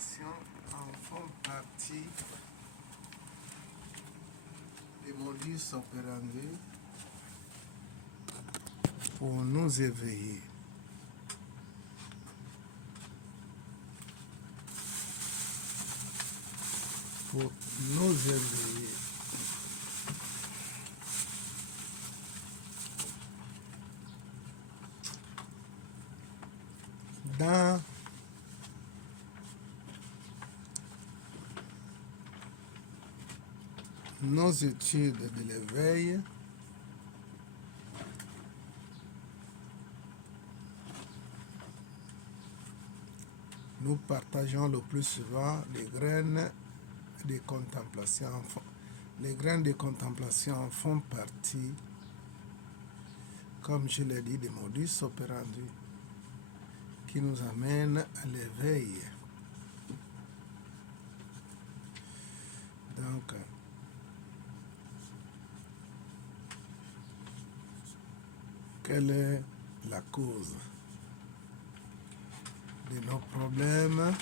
méditation en font partie des modus operandi pour nous éveiller. Pour nous éveiller. Dans nos études de l'éveil, nous partageons le plus souvent les graines de contemplation. Les graines de contemplation font partie, comme je l'ai dit, des modus operandi qui nous amènent à l'éveil. Donc, quelle est la cause de nos problèmes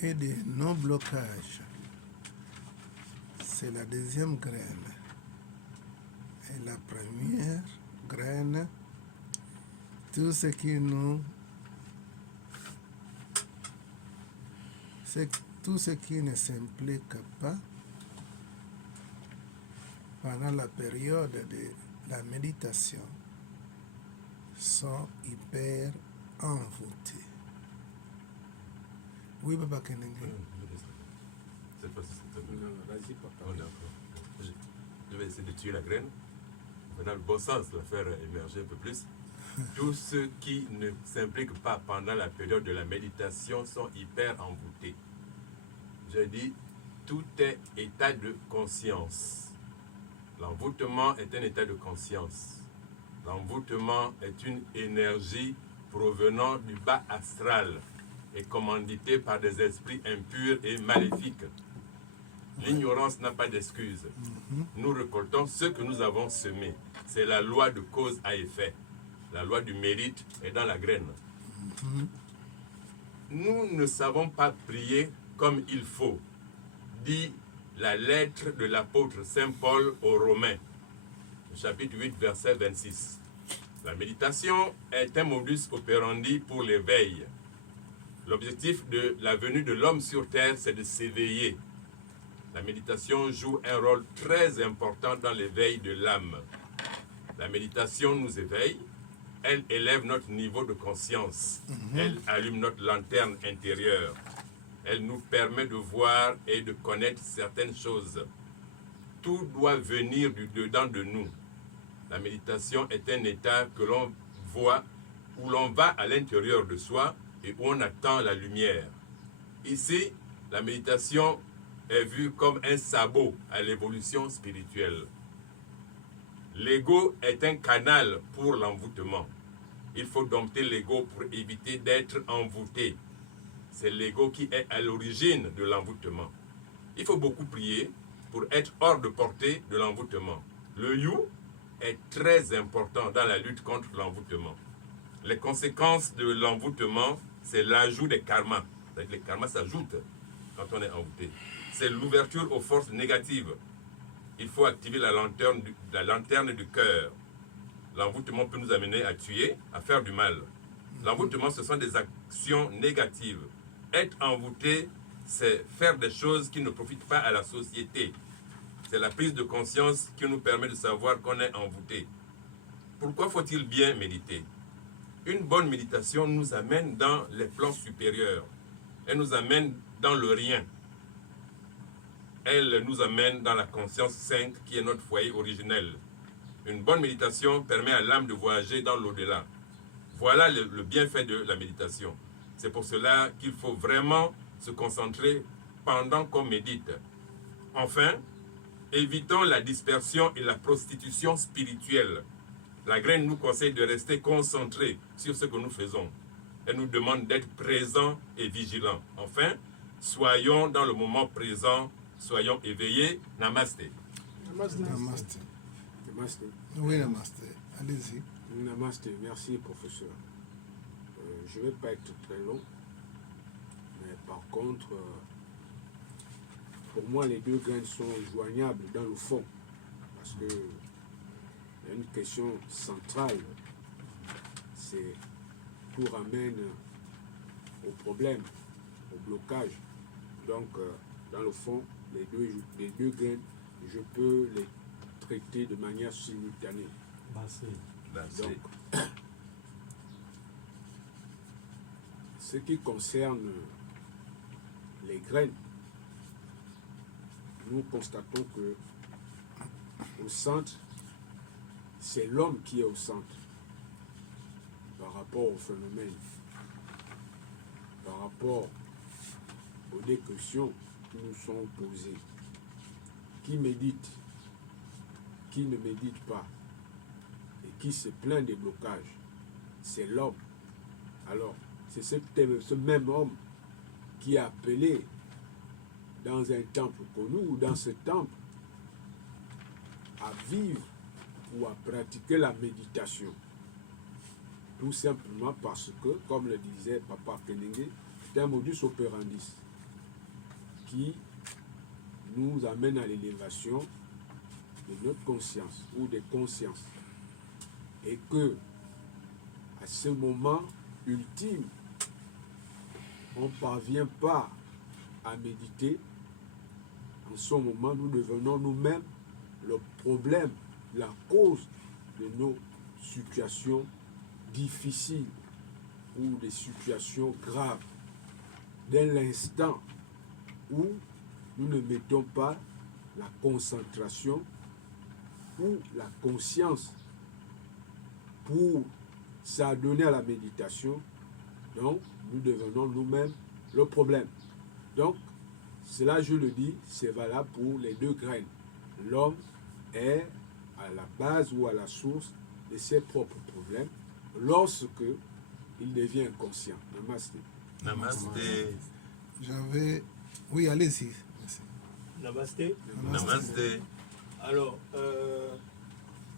et de nos blocages? C'est la deuxième graine. Et la première graine, tout ce qui ne s'implique pas pendant la période de la méditation sont hyper envoûtés. Oui, Papa Kenenge. Cette fois-ci, c'est un peu... Non, vas-y, papa. Oh, d'accord. Je vais essayer de tuer la graine. Dans le bon sens, la faire émerger un peu plus. Tous ceux qui ne s'impliquent pas pendant la période de la méditation sont hyper envoûtés. Je dis, tout est état de conscience. L'envoûtement est un état de conscience. L'envoûtement est une énergie provenant du bas astral et commanditée par des esprits impurs et maléfiques. L'ignorance n'a pas d'excuse. Nous récoltons ce que nous avons semé. C'est la loi de cause à effet. La loi du mérite est dans la graine. Nous ne savons pas prier comme il faut, dit la lettre de l'apôtre Saint Paul aux Romains, chapitre 8, verset 26. La méditation est un modus operandi pour l'éveil. L'objectif de la venue de l'homme sur terre, c'est de s'éveiller. La méditation joue un rôle très important dans l'éveil de l'âme. La méditation nous éveille, elle élève notre niveau de conscience, elle allume notre lanterne intérieure, elle nous permet de voir et de connaître certaines choses. Tout doit venir du dedans de nous. La méditation est un état que l'on voit, où l'on va à l'intérieur de soi et où on attend la lumière. Ici, la méditation est vue comme un sabot à l'évolution spirituelle. L'ego est un canal pour l'envoûtement. Il faut dompter l'ego pour éviter d'être envoûté. C'est l'ego qui est à l'origine de l'envoûtement. Il faut beaucoup prier pour être hors de portée de l'envoûtement. Le you est très important dans la lutte contre l'envoûtement. Les conséquences de l'envoûtement, c'est l'ajout des karmas. Les karmas s'ajoutent quand on est envoûté. C'est l'ouverture aux forces négatives. Il faut activer la lanterne du cœur. L'envoûtement peut nous amener à tuer, à faire du mal. L'envoûtement, ce sont des actions négatives. Être envoûté, c'est faire des choses qui ne profitent pas à la société. C'est la prise de conscience qui nous permet de savoir qu'on est envoûté. Pourquoi faut-il bien méditer? Une bonne méditation nous amène dans les plans supérieurs. Elle nous amène dans le rien. Elle nous amène dans la conscience 5 qui est notre foyer originel. Une bonne méditation permet à l'âme de voyager dans l'au-delà. Voilà le bienfait de la méditation. C'est pour cela qu'il faut vraiment se concentrer pendant qu'on médite. Enfin, évitons la dispersion et la prostitution spirituelle. La graine nous conseille de rester concentrés sur ce que nous faisons. Elle nous demande d'être présents et vigilants. Enfin, soyons dans le moment présent, soyons éveillés. Namasté. Namasté. Namasté. Oui, namasté. Allez-y. Namasté. Merci, professeur. Je ne vais pas être très long, mais contre, pour moi, les deux graines sont joignables dans le fond. Parce que il y a une question centrale. C'est tout ramène au problème, au blocage. Donc, dans le fond, les deux graines, je peux les traiter de manière simultanée. Donc, ce qui concerne les graines, nous constatons que au centre, c'est l'homme qui est au centre par rapport au phénomène, par rapport aux deux questions qui nous sont posées. Qui médite, qui ne médite pas, et qui se plaint des blocages, c'est l'homme. Alors, c'est ce même homme qui est appelé dans un temple connu ou dans ce temple à vivre ou à pratiquer la méditation. Tout simplement parce que, comme le disait Papa Kenenge, c'est un modus operandi qui nous amène à l'élévation de notre conscience ou des consciences. Et que, à ce moment ultime, on ne parvient pas à méditer. En ce moment, nous devenons nous-mêmes le problème, la cause de nos situations difficiles ou des situations graves. Dès l'instant où nous ne mettons pas la concentration ou la conscience pour s'adonner à la méditation, donc nous devenons nous-mêmes le problème. Donc, cela, je le dis, c'est valable pour les deux graines. L'homme est à la base ou à la source de ses propres problèmes lorsque il devient inconscient. Namasté. Namasté. J'avais... Oui, allez-y. Merci. Namasté. Namasté. Alors,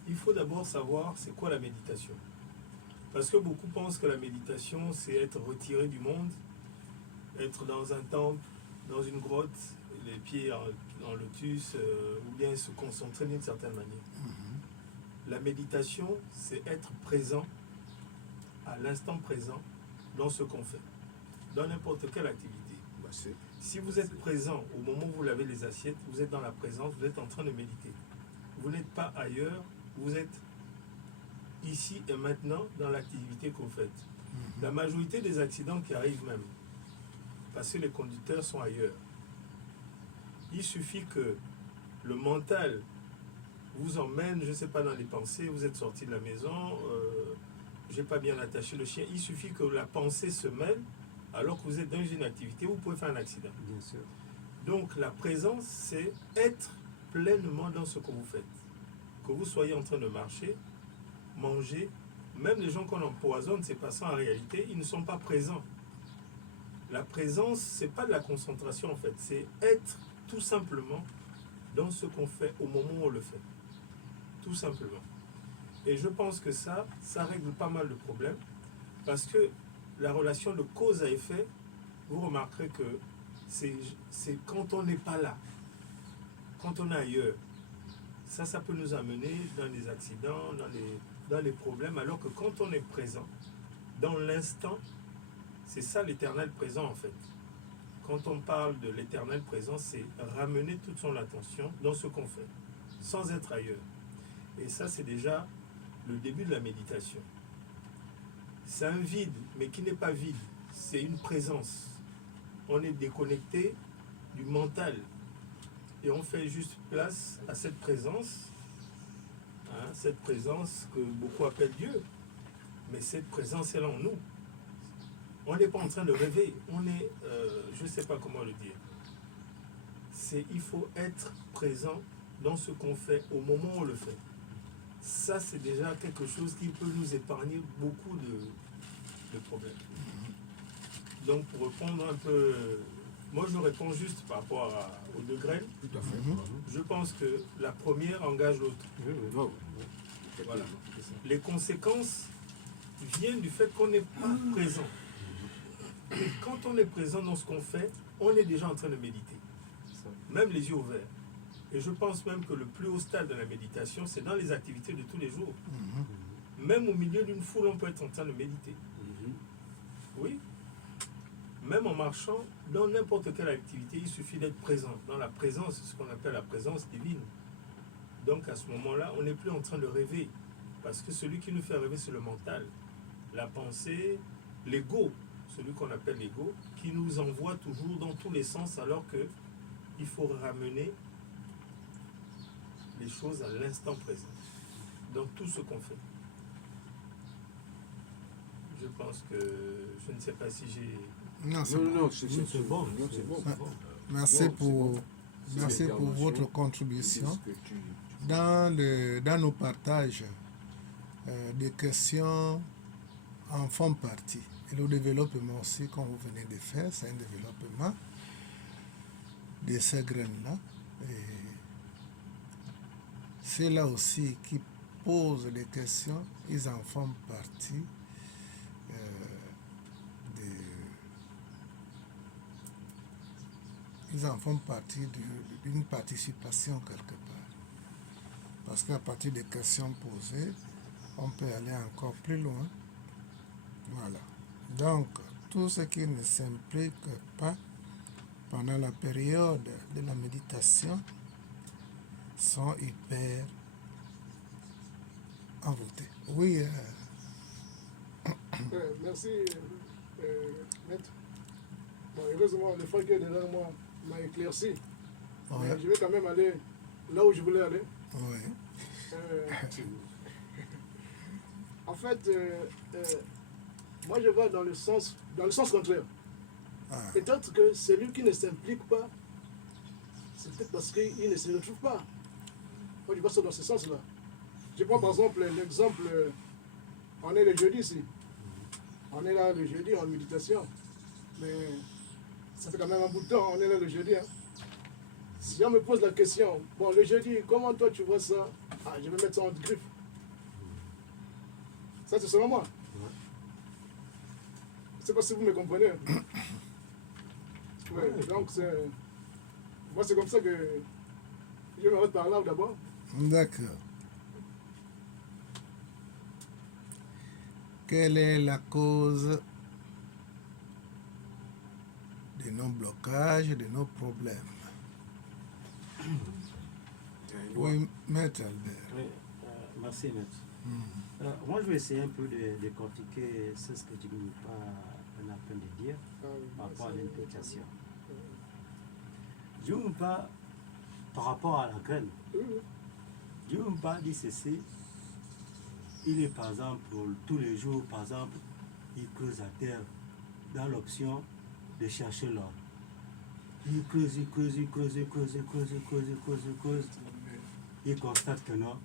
il faut d'abord savoir c'est quoi la méditation. Parce que beaucoup pensent que la méditation, c'est être retiré du monde, être dans un temple, dans une grotte, les pieds en lotus, ou bien se concentrer d'une certaine manière. La méditation, c'est être présent à l'instant présent dans ce qu'on fait, dans n'importe quelle activité. Si vous êtes présent au moment où vous lavez les assiettes, vous êtes dans la présence, vous êtes en train de méditer. Vous n'êtes pas ailleurs, vous êtes ici et maintenant dans l'activité que vous faites. La majorité des accidents qui arrivent même, parce que les conducteurs sont ailleurs, il suffit que le mental vous emmène, je ne sais pas, dans les pensées, vous êtes sorti de la maison, j'ai pas bien attaché le chien, il suffit que la pensée se mêle, alors que vous êtes dans une activité, vous pouvez faire un accident. Bien sûr. Donc la présence, c'est être pleinement dans ce que vous faites. Que vous soyez en train de marcher, manger, même les gens qu'on empoisonne, ces passants en réalité, ils ne sont pas présents. La présence, c'est pas de la concentration en fait, c'est être tout simplement dans ce qu'on fait au moment où on le fait. Tout simplement. Et je pense que ça règle pas mal de problèmes, parce que la relation de cause à effet, vous remarquerez que c'est quand on n'est pas là, quand on est ailleurs. Ça peut nous amener dans des accidents, dans les problèmes, alors que quand on est présent, dans l'instant, c'est ça l'éternel présent en fait. Quand on parle de l'éternel présent, c'est ramener toute son attention dans ce qu'on fait, sans être ailleurs. Et ça, c'est déjà le début de la méditation. C'est un vide, mais qui n'est pas vide, c'est une présence. On est déconnecté du mental. Et on fait juste place à cette présence que beaucoup appellent Dieu. Mais cette présence, elle est en nous. On n'est pas en train de rêver. On est, je ne sais pas comment le dire. Il faut être présent dans ce qu'on fait au moment où on le fait. Ça, c'est déjà quelque chose qui peut nous épargner beaucoup de problèmes. Donc, pour répondre un peu... Moi, je réponds juste par rapport aux deux graines. Tout à fait. Je pense que la première engage l'autre. Voilà. Les conséquences viennent du fait qu'on n'est pas présent. Mais quand on est présent dans ce qu'on fait, on est déjà en train de méditer. Même les yeux ouverts. Et je pense même que le plus haut stade de la méditation, c'est dans les activités de tous les jours. Même au milieu d'une foule, on peut être en train de méditer. Oui. Même en marchant, dans n'importe quelle activité, il suffit d'être présent. Dans la présence, ce qu'on appelle la présence divine. Donc à ce moment-là, on n'est plus en train de rêver. Parce que celui qui nous fait rêver, c'est le mental. La pensée, l'ego, celui qu'on appelle l'ego, qui nous envoie toujours dans tous les sens alors que il faut ramener les choses à l'instant présent, dans tout ce qu'on fait. Je pense que, je ne sais pas si j'ai... Non, c'est Non, bon. non, c'est bon. Non, c'est bon. Merci Bon, pour, c'est bon. merci C'est pour l'intervention. votre contribution. C'est ce que tu- Dans nos partages, des questions en font partie. Et le développement aussi, comme vous venez de faire, c'est un développement de ces graines-là. Et ceux-là aussi qui posent des questions, ils en font partie. Ils en font partie d'une participation quelque part. Parce qu'à partir des questions posées, on peut aller encore plus loin. Voilà. Donc, tout ce qui ne s'implique pas pendant la période de la méditation sont hyper envoûtés. Oui, Merci, maître. Bon, heureusement, le frère qui est derrière moi m'a éclairci. ouais, Mais je vais quand même aller là où je voulais aller. ouais. En fait, moi je vais dans le sens contraire. Ah, Peut-être que celui qui ne s'implique pas, c'est peut-être parce qu'il ne se retrouve pas. Moi je vois ça dans ce sens-là. Je prends par exemple l'exemple, on est le jeudi ici. On est là le jeudi en méditation. Mais ça fait quand même un bout de temps, on est là le jeudi. Hein. Si on me pose la question, bon le jeudi, comment toi tu vois ça? Ah, je vais mettre ça en griffe. Ça c'est selon moi. Je ne sais pas si vous me comprenez. Ouais, donc moi c'est comme ça que je m'arrête par là d'abord. d'accord. Quelle est la cause de nos blocages, de nos problèmes? Oui, Maître Albert. Oui, merci, maître. Moi, je vais essayer un peu de décortiquer ce que tu n'es pas en train de dire par rapport à l'implication. Dieu ne pas par rapport à la graine. Dieu ne pas dit ceci. Il est par exemple, tous les jours, par exemple, il creuse la terre dans l'option de chercher l'or. Il creuse, il creuse, il creuse, il creuse, il creuse, il creuse, il creuse, il creuse. Il constate que non,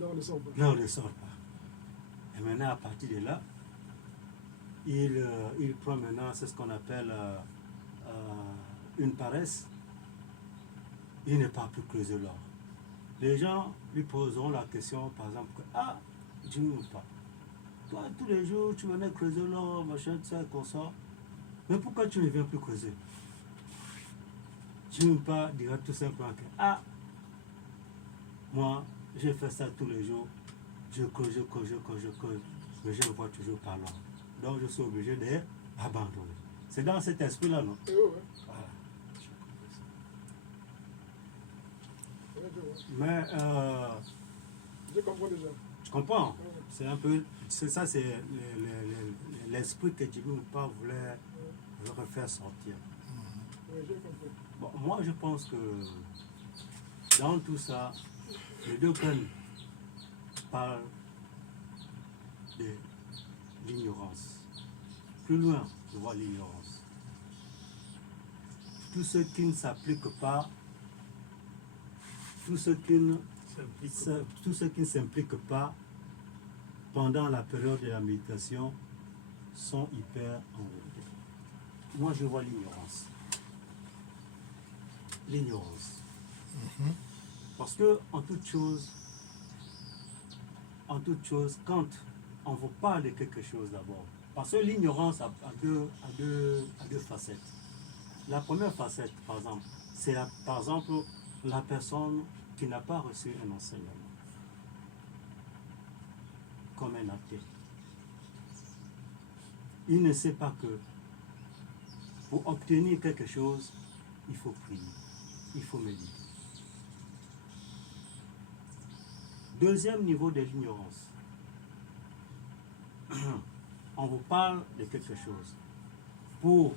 Non, on ne sort pas. là on ne sort pas. Et maintenant, à partir de là, il prend maintenant, c'est ce qu'on appelle une paresse. Il n'est pas plus creuser l'or. Les gens lui poseront la question, par exemple, que, ah, tu ne veux pas. Toi, tous les jours, tu venais creuser l'or, machin, tout ça, comme ça. Mais pourquoi tu ne viens plus creuser? Tu ne veux pas dire tout simplement que, ah, moi, je fais ça tous les jours. Je creuse, je creuse, je creuse, je creuse. Mais je ne vois toujours pas l'or. Donc, je suis obligé d'abandonner. C'est dans cet esprit-là, non? Et ouais. Voilà. Ouais, je vois. Mais, Je comprends déjà. tu comprends? C'est un peu, c'est ça, c'est l'esprit que Dieu ne pas voulait refaire sortir. Oui, j'ai compris. Bon, moi, je pense que dans tout ça, les deux peines parlent de l'ignorance. Plus loin, je vois l'ignorance. Tout ce qui ne s'applique pas, tout ce qui ne s'implique pas pendant la période de la méditation sont hyper enveloppés. Moi, je vois l'ignorance. L'ignorance. Parce que en toute chose, quand on vous parle de quelque chose d'abord, Parce que l'ignorance a deux facettes. La première facette, par exemple, c'est par exemple la personne qui n'a pas reçu un enseignement, comme un athée. Il ne sait pas que pour obtenir quelque chose, il faut prier, il faut méditer. Deuxième niveau de l'ignorance. On vous parle de quelque chose. Pour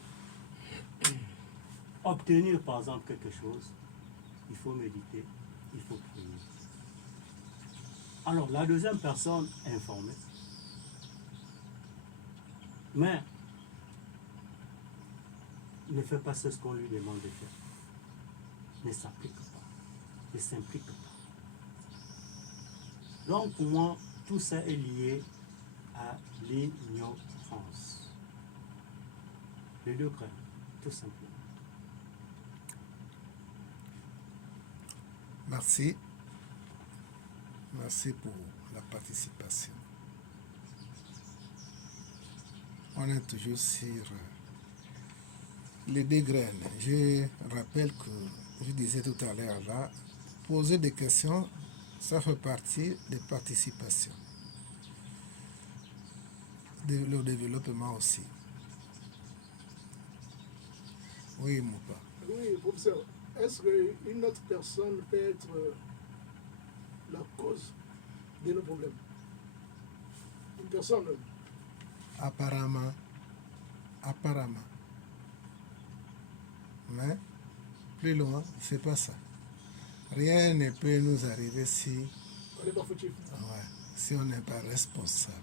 obtenir par exemple quelque chose, il faut méditer, il faut prier. Alors la deuxième personne est informée, mais ne fait pas ce qu'on lui demande de faire. Ne s'applique pas, ne s'implique pas. Donc pour moi, tout ça est lié à l'ignorance. Les deux graines, tout simplement. Merci. Merci pour la participation. On est toujours sur les deux graines. Je rappelle que je disais tout à l'heure là, poser des questions, ça fait partie des participations. Le développement aussi. Oui, Moupa. Oui, professeur, est-ce qu'une autre personne peut être la cause de nos problèmes? Une personne. Apparemment. Mais, plus loin, c'est pas ça. Rien ne peut nous arriver si, On n'est pas fautif. si on n'est pas responsable.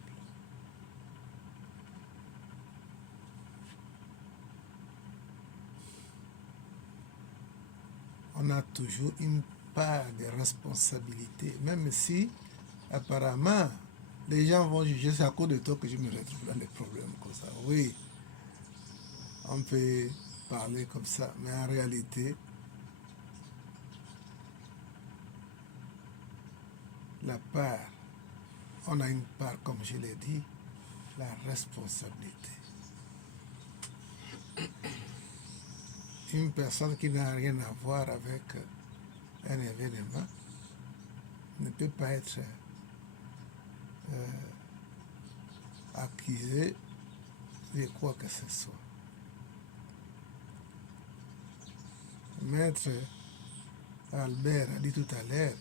On a toujours une part de responsabilité, même si, apparemment, les gens vont juger, c'est à cause de toi que je me retrouve dans des problèmes comme ça. Oui, on peut parler comme ça, mais en réalité, la part, on a une part, comme je l'ai dit, la responsabilité. Une personne qui n'a rien à voir avec un événement ne peut pas être accusée de quoi que ce soit. Maître Albert a dit tout à l'heure,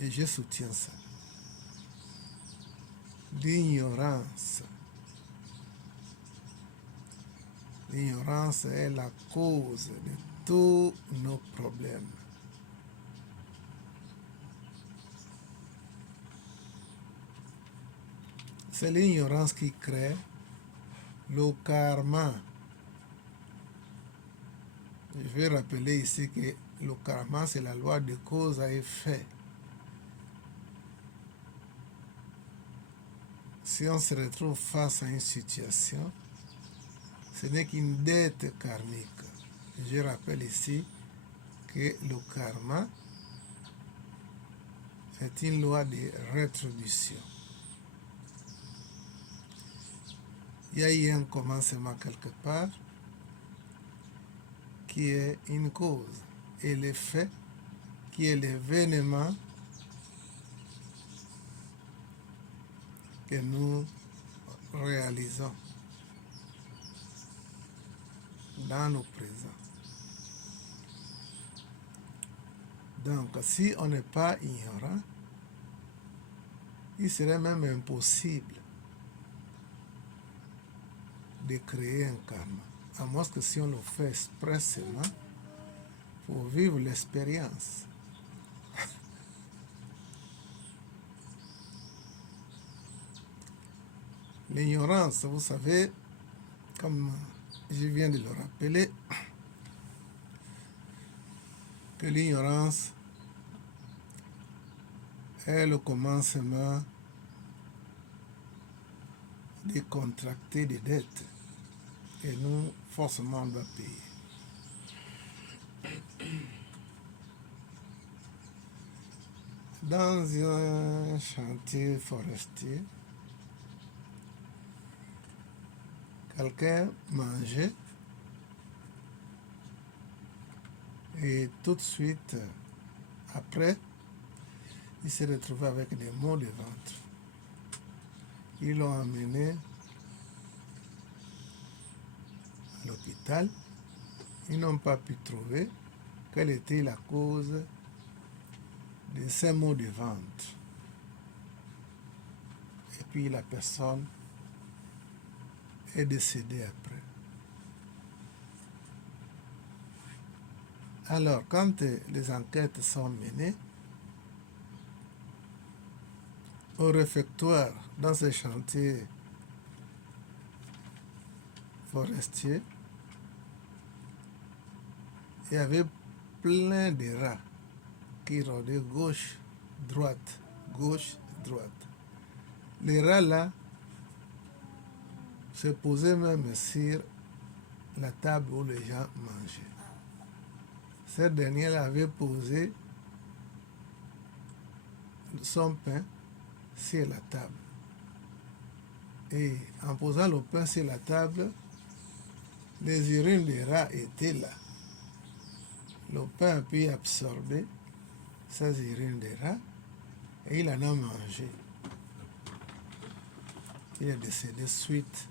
et je soutiens ça, l'ignorance. L'ignorance est la cause de tous nos problèmes. C'est l'ignorance qui crée le karma. Je vais rappeler ici que le karma, c'est la loi de cause à effet. Si on se retrouve face à une situation, ce n'est qu'une dette karmique. Je rappelle ici que le karma est une loi de rétribution. Il y a eu un commencement quelque part qui est une cause et l'effet qui est l'événement que nous réalisons dans nos présents. Donc, si on n'est pas ignorant, il serait même impossible de créer un karma, à moins que si on le fait expressément pour vivre l'expérience. L'ignorance, vous savez, comme je viens de le rappeler, que l'ignorance est le commencement de contracter des dettes et nous, forcément, on doit payer. dans un chantier forestier, quelqu'un mangeait et tout de suite après, il s'est retrouvé avec des maux de ventre. Ils l'ont emmené à l'hôpital. Ils n'ont pas pu trouver quelle était la cause de ces maux de ventre. Et puis la personne est décédée après. Alors, quand les enquêtes sont menées, au réfectoire, dans ces chantiers forestiers, il y avait plein de rats qui rôdaient gauche, droite, gauche, droite. Les rats là se posaient même sur la table où les gens mangeaient. Cette dernière avait posé son pain sur la table. Et en posant le pain sur la table, les urines des rats étaient là. Le pain a pu absorber ces urines des rats et il en a mangé. Il est décédé suite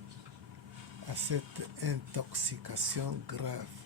à cette intoxication grave.